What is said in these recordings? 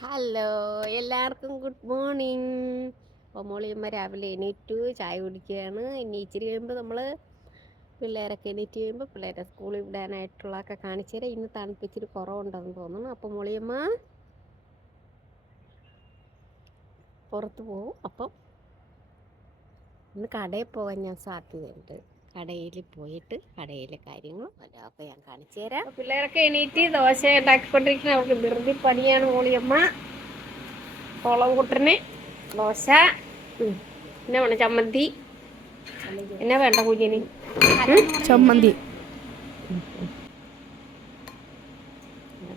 Hello, എല്ലാവർക്കും good morning. അപ്പോൾ മോളിയമ്മ രാവിലെ എണീറ്റു ചായ കുടിക്കുകയാണ്. ഇനി ഇച്ചിരി കഴിയുമ്പോൾ നമ്മൾ പിള്ളേരൊക്കെ എണീറ്റ് കഴിയുമ്പോൾ പിള്ളേരെ സ്കൂളിൽ വിടാനായിട്ടുള്ളതൊക്കെ കാണിച്ചു തരാം. ഇന്ന് തണുപ്പിച്ചിരി കുറവുണ്ടെന്ന് തോന്നുന്നു. അപ്പോൾ മോളിയമ്മ പുറത്ത് പോകും. അപ്പം ഇന്ന് കടയിൽ പോകാൻ ഞാൻ സാധ്യതയുണ്ട്. കടയിൽ പോയിട്ട് കടയിലെ കാര്യങ്ങളും ഒക്കെ ഞാൻ കാണിച്ചു തരാം. പിള്ളേരൊക്കെ എണീറ്റ് ദോശ ഉണ്ടാക്കിക്കൊണ്ടിരിക്കുന്ന അവർക്ക് ധൃതി പണിയാണ് മോളിയമ്മ. കോളംകുട്ടന് ദോശ, എന്നാ വേണം ചമ്മന്തി, എന്നാ വേണ്ട കുഞ്ഞിന് ചമ്മന്തി.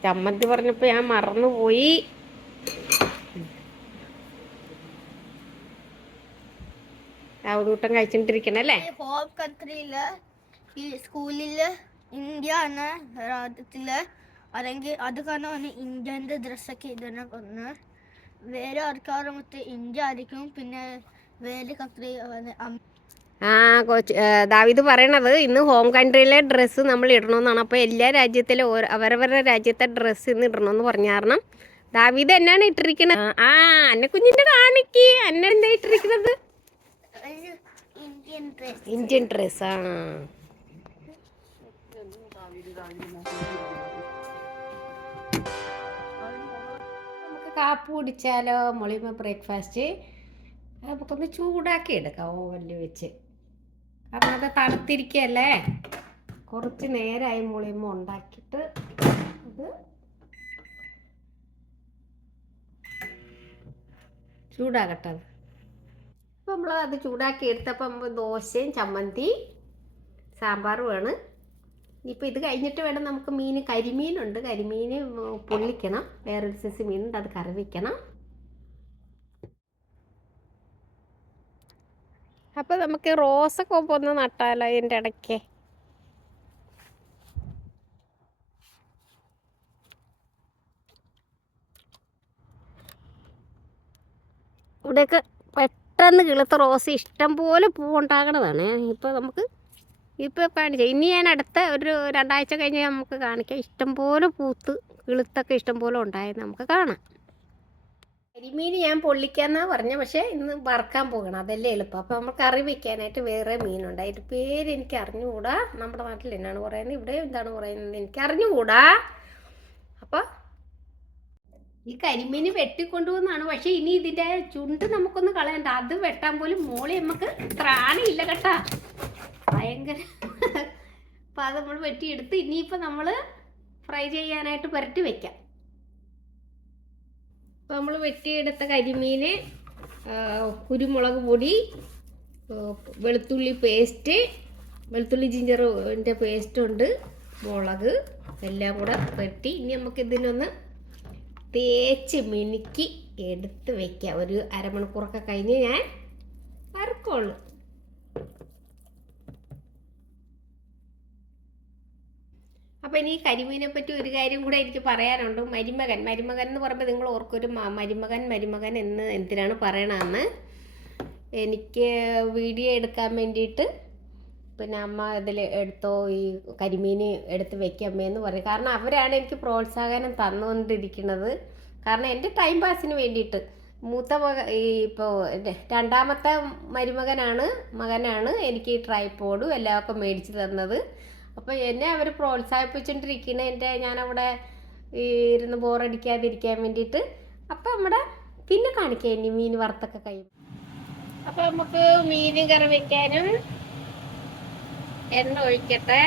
ചമ്മന്തി പറഞ്ഞപ്പോ ഞാൻ മറന്നുപോയി. അവധൂട്ടം കഴിച്ചിട്ടിരിക്കണല്ലേ. ഹോം കൺട്രിയില് ഈ സ്കൂളില് ഇന്ത്യ എന്ന രാജ്യത്തില് അല്ലെങ്കിൽ അത് കാരണം ഇന്ത്യൻ്റെ ഡ്രസ്സൊക്കെ ഇടണം. ഒന്ന് വേറെ ആൾക്കാരും ഇന്ത്യ ആയിരിക്കും, പിന്നെ വേറെ കൺട്രി. ദാവീദ് പറയണത് ഇന്ന് ഹോം കൺട്രിയിലെ ഡ്രസ്സ് നമ്മൾ ഇടണമെന്നാണ്. അപ്പോൾ എല്ലാ രാജ്യത്തിലെ അവരവരുടെ രാജ്യത്തെ ഡ്രസ്സ് ഇന്ന് ഇടണമെന്ന് പറഞ്ഞ കാരണം ദാവീദ് എന്നാണ് ഇട്ടിരിക്കുന്നത്? അന്നെ കുഞ്ഞിന്റെ കാണിക്ക്, അന്നെ എന്താ ഇട്ടിരിക്കുന്നത്? ഇന്ത്യൻ ഡ്രസ്സാ. നമുക്ക് കാപ്പി കുടിച്ചാലോ മോളിയമ്മ? ബ്രേക്ക്ഫാസ്റ്റ് നമുക്കൊന്ന് ചൂടാക്കി എടുക്കാം ഓവനിൽ വെച്ച്. കാരണം അത് തണുത്തിരിക്കല്ലേ. കുറച്ച് നേരമായി മോളിയമ്മ ഉണ്ടാക്കിയിട്ട് ഇത് ചൂടാകട്ടെ. അപ്പം നമ്മൾ അത് ചൂടാക്കി എടുത്തപ്പോൾ നമ്മൾ ദോശയും ചമ്മന്തി സാമ്പാറുമാണ്. ഇനിയിപ്പോൾ ഇത് കഴിഞ്ഞിട്ട് വേണം നമുക്ക് മീൻ, കരിമീനുണ്ട്. കരിമീൻ പൊള്ളിക്കണം. വേറൊരു സൈസ് മീനുണ്ട്, അത് കറി വയ്ക്കണം. അപ്പോൾ നമുക്ക് റോസൊക്കെ ഒന്ന് നട്ടാലോ അതിൻ്റെ ഇടയ്ക്ക്? ഇവിടെയൊക്കെ പെട്ടെന്ന് കിളുത്ത റോസ് ഇഷ്ടം പോലെ പൂവുണ്ടാകണതാണ്. ഇപ്പോൾ നമുക്ക് ഇപ്പോൾ കാണിക്കാം. ഇനി ഞാൻ അടുത്ത ഒരു 2 ആഴ്ച കഴിഞ്ഞ് നമുക്ക് കാണിക്കാം. ഇഷ്ടം പോലെ പൂത്ത് കിളുത്തൊക്കെ ഇഷ്ടം പോലെ ഉണ്ടായത് നമുക്ക് കാണാം. കരിമീൻ ഞാൻ പൊള്ളിക്കാന്നാണ് പറഞ്ഞത്, പക്ഷേ ഇന്ന് വറുക്കാൻ പോകണം, അതല്ലേ എളുപ്പം. അപ്പോൾ നമ്മൾ കറി വെക്കാനായിട്ട് വേറെ മീനുണ്ട്. അതിൻ്റെ പേര് എനിക്ക് അറിഞ്ഞുകൂടാ. നമ്മുടെ നാട്ടിൽ എന്നാണ് പറയുന്നത്, ഇവിടെ എന്താണ് പറയുന്നത് എനിക്ക് അറിഞ്ഞുകൂടാ. അപ്പോൾ ഈ കരിമീൻ വെട്ടിക്കൊണ്ടുപോകുന്നതാണ്. പക്ഷേ ഇനി ഇതിൻ്റെ ചുണ്ട് നമുക്കൊന്ന് കളയണ്ട. അത് വെട്ടാൻ പോലും മോളി നമുക്ക് ത്രാണിയില്ല കേട്ടാ, ഭയങ്കര. അപ്പം അത് നമ്മൾ വെട്ടിയെടുത്ത് ഇനിയിപ്പോൾ നമ്മൾ ഫ്രൈ ചെയ്യാനായിട്ട് പുരട്ടി വെക്കാം. അപ്പോൾ നമ്മൾ വെട്ടിയെടുത്ത കരിമീൻ, കുരുമുളക് പൊടി, വെളുത്തുള്ളി പേസ്റ്റ്, വെളുത്തുള്ളി ജിഞ്ചറിൻ്റെ പേസ്റ്റുണ്ട്, മുളക് എല്ലാം കൂടെ വെട്ടി ഇനി നമുക്ക് ഇതിനൊന്ന് തേച്ച് മിനുക്കി എടുത്ത് വയ്ക്കാം. ഒരു അരമണിക്കൂറൊക്കെ കഴിഞ്ഞ് ഞാൻ വറുക്കുള്ളൂ. അപ്പോൾ ഇനി കരിമീനെ പറ്റി ഒരു കാര്യം കൂടെ എനിക്ക് പറയാനുണ്ട്. മരുമകൻ എന്ന് പറയുമ്പോൾ നിങ്ങൾ ഓർക്കൊരു മരുമകൻ എന്ന് എന്തിനാണ് പറയണമെന്ന്. എനിക്ക് വീഡിയോ എടുക്കാൻ വേണ്ടിയിട്ട് പിന്നെ അമ്മ ഇതിൽ എടുത്തോ, ഈ കരിമീൻ എടുത്ത് വെക്കമ്മേന്ന് പറയും. കാരണം അവരാണ് എനിക്ക് പ്രോത്സാഹനം തന്നുകൊണ്ടിരിക്കുന്നത്. കാരണം എൻ്റെ ടൈം പാസിന് വേണ്ടിയിട്ട്. മൂത്ത ഇപ്പോൾ രണ്ടാമത്തെ മകനാണ് എനിക്ക് ഈ ട്രൈപോഡും എല്ലാമൊക്കെ മേടിച്ച് തന്നത്. അപ്പോൾ എന്നെ അവർ പ്രോത്സാഹിപ്പിച്ചുകൊണ്ടിരിക്കുന്ന ഞാനവിടെ ഇരുന്ന് ബോറടിക്കാതിരിക്കാൻ വേണ്ടിയിട്ട്. അപ്പം നമ്മുടെ പിന്നെ കാണിക്കാം ഇനി മീൻ വറുത്തൊക്കെ കഴിയും. അപ്പോൾ നമുക്ക് മീൻ കറി വയ്ക്കാനും എണ്ണ ഒഴിക്കട്ടെ.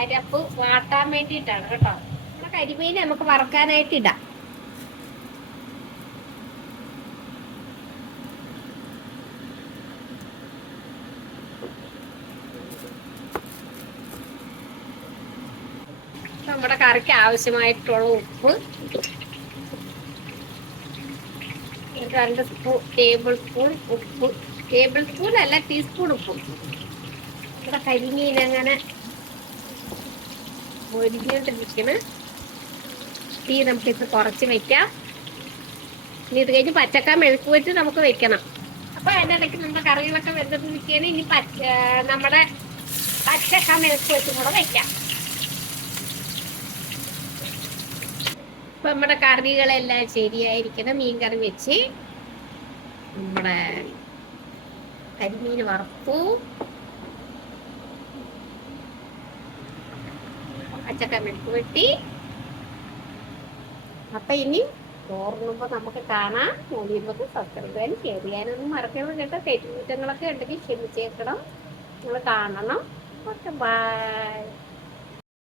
അരപ്പ് വാട്ടാൻ വേണ്ടിയിട്ടാണ് കേട്ടോ. നമ്മുടെ കരിമീൻ നമുക്ക് വറുക്കാനായിട്ട് ഇടാം. നമ്മുടെ കറിക്ക് ആവശ്യമായിട്ടുള്ള ഉപ്പ്, 2 ടേബിൾ സ്പൂൺ ഉപ്പ്, ടേബിൾ സ്പൂൺ അല്ല ടീസ്പൂൺ ഉപ്പ്. ഇവിടെ കരിമീൻ അങ്ങനെ മൊരിഞ്ഞോണ്ടിരിക്കണം. തീ നമുക്കിത് കുറച്ച് വെക്കാം. ഇനി ഇത് കഴിഞ്ഞ് പച്ചക്ക മെഴുക്ക് വെച്ച് നമുക്ക് വെക്കണം. അപ്പോൾ അതിൻ്റെ ഇടയ്ക്ക് നമ്മുടെ കറികളൊക്കെ വെന്തിരിക്കുകയാണ്. ഇനി നമ്മുടെ പച്ചക്ക മെഴുക്ക് വെച്ചും കൂടെ വെക്കാം. നമ്മുടെ കറികളെല്ലാം ശരിയായിരിക്കണം. മീൻ കറി വെച്ച് നമ്മുടെ കരിമീൻ വറുത്തു, അച്ചക്ക മെഴുക്ക് വെട്ടി. അപ്പൊ ഇനി ചോറുമ്പോ നമുക്ക് കാണാം. മൂടിയുമ്പോ സബ്സ്ക്രൈബ് ചെയ്യാനും ഷെയർ ചെയ്യാനൊന്നും മറക്കരുത് കേട്ടോ. തെറ്റുകുറ്റങ്ങളൊക്കെ ഉണ്ടെങ്കിൽ ക്ഷമിച്ചേക്കണം. നിങ്ങൾ കാണണം. Okay, by.